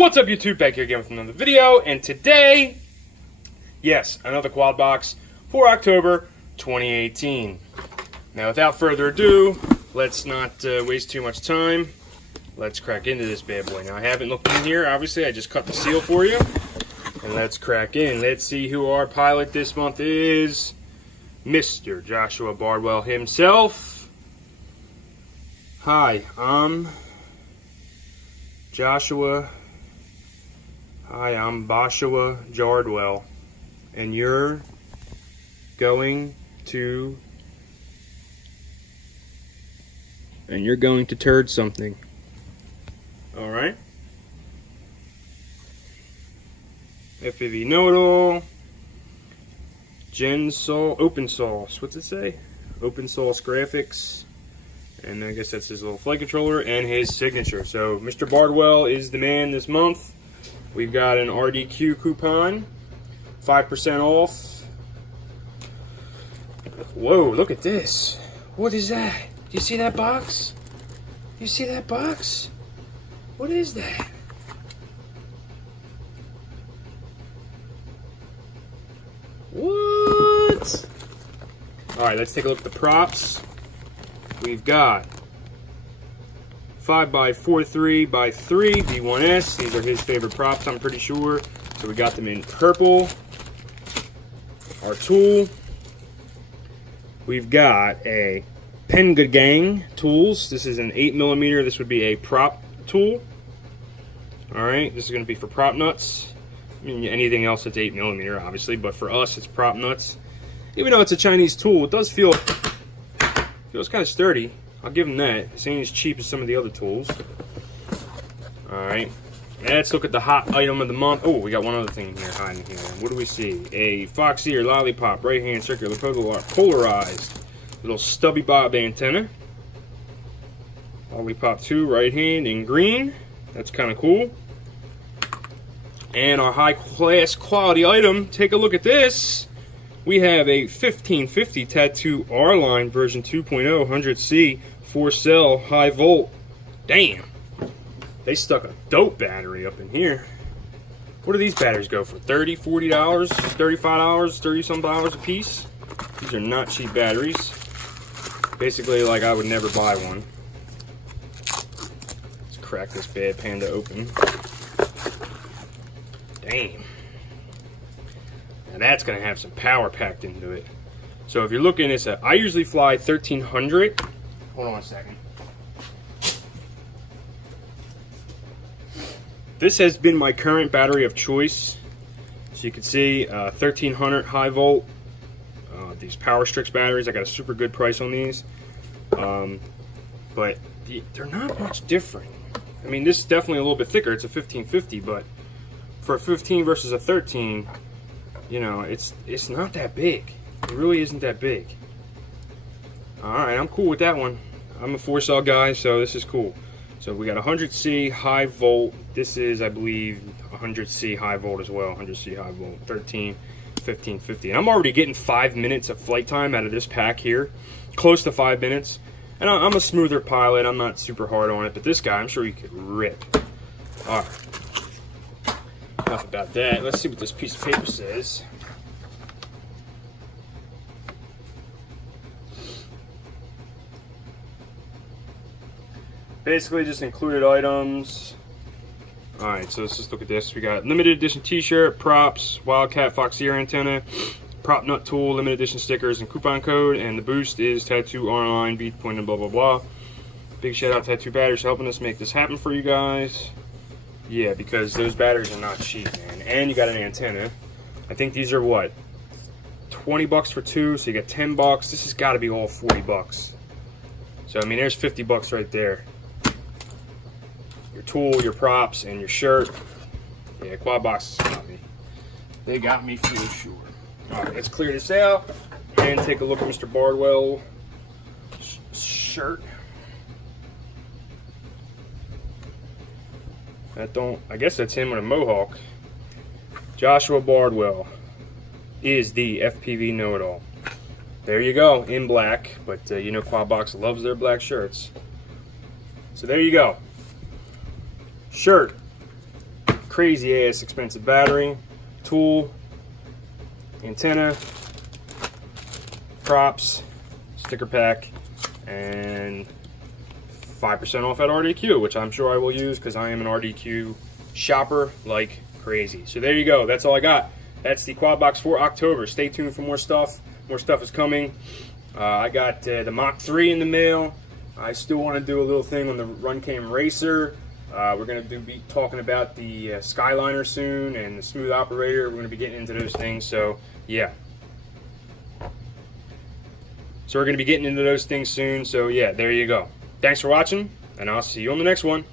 What's up, YouTube? Back here again with another video, and today, yes, another quad box for October 2018. Now, without further ado, let's not waste too much time. Let's crack into this bad boy. Now, I haven't looked in here, obviously, I just cut the seal for you. And let's crack in. Let's see who our pilot this month is. Mr. Joshua Bardwell himself. Hi, I'm Joshua. Hi, I'm Boshua Jardwell, and you're going to turd something. All right. FPV Know-It-All, Open Source. What's it say? Open Source Graphics. And I guess that's his little flight controller and his signature. So Mr. Bardwell is the man this month. We've got an RDQ coupon, 5% off. Whoa, look at this. What is that? Do you see that box? You see that box? What is that? What? Alright, let's take a look at the props. We've got 5x43x3 V1S. These are his favorite props, I'm pretty sure. So we got them in purple. Our tool. We've got a Penga Gang tools. This is an 8mm. This would be a prop tool. Alright, this is going to be for prop nuts. I mean, anything else that's 8mm, obviously, but for us, it's prop nuts. Even though it's a Chinese tool, it does feels kind of sturdy. I'll give them that. It ain't as cheap as some of the other tools. Alright. Let's look at the hot item of the month. Oh, we got one other thing here hiding here. What do we see? A Fox Ear Lollipop, right hand circular polarized little stubby bob antenna. Lollipop 2, right hand in green. That's kind of cool. And our high class quality item, take a look at this. We have a 1550 Tattoo R-Line version 2.0 100C 4-cell high volt. Damn. They stuck a dope battery up in here. What do these batteries go for? $30, $40, $35, 30-some dollars a piece? These are not cheap batteries. Basically, like, I would never buy one. Let's crack this bad panda open. Damn. Now that's going to have some power packed into it. So if you're looking, I usually fly 1300. Hold on a second. This has been my current battery of choice. So you can see 1300 high volt. These PowerStrix batteries, I got a super good price on these. But they're not much different. I mean, this is definitely a little bit thicker. It's a 1550, but for a 15 versus a 13, you know, it's not that big. It really isn't that big. Alright, I'm cool with that one. I'm a 4-cell guy, so this is cool. So we got 100C high volt. This is, I believe, 100C high volt as well. 100C high volt, 13, 1550. And I'm already getting 5 minutes of flight time out of this pack here. Close to 5 minutes. And I'm a smoother pilot. I'm not super hard on it. But this guy, I'm sure he could rip. Alright. Enough about that. Let's see what this piece of paper says. Basically just included items. Alright, so let's just look at this. We got limited edition t-shirt, props, Wildcat Fox Ear antenna, prop nut tool, limited edition stickers, and coupon code. And the boost is Tattoo R-Line, beat point, and blah blah blah. Big shout out to Tattoo Batteries for helping us make this happen for you guys. Yeah, because those batteries are not cheap, man. And you got an antenna. I think these are what? 20 bucks for two, so you got 10 bucks. This has got to be all 40 bucks. So, I mean, there's 50 bucks right there. Your tool, your props, and your shirt. Yeah, quad boxes got me. They got me for sure. Alright, let's clear this out and take a look at Mr. Bardwell's shirt. I guess that's him with a mohawk. Joshua Bardwell is the FPV Know-It-All. There you go, in black, but you know Quad Box loves their black shirts. So there you go. Shirt, crazy ass expensive battery, tool, antenna, props, sticker pack, and 5% off at RDQ, which I'm sure I will use because I am an RDQ shopper like crazy. So there you go. That's all I got. That's the quad box for October. Stay tuned for more stuff. More stuff is coming. I got the Mach 3 in the mail. I still want to do a little thing on the Runcam Racer. We're going to be talking about the Skyliner soon and the Smooth Operator. We're going to be getting into those things. So yeah. So we're going to be getting into those things soon. So yeah, there you go. Thanks for watching, and I'll see you on the next one.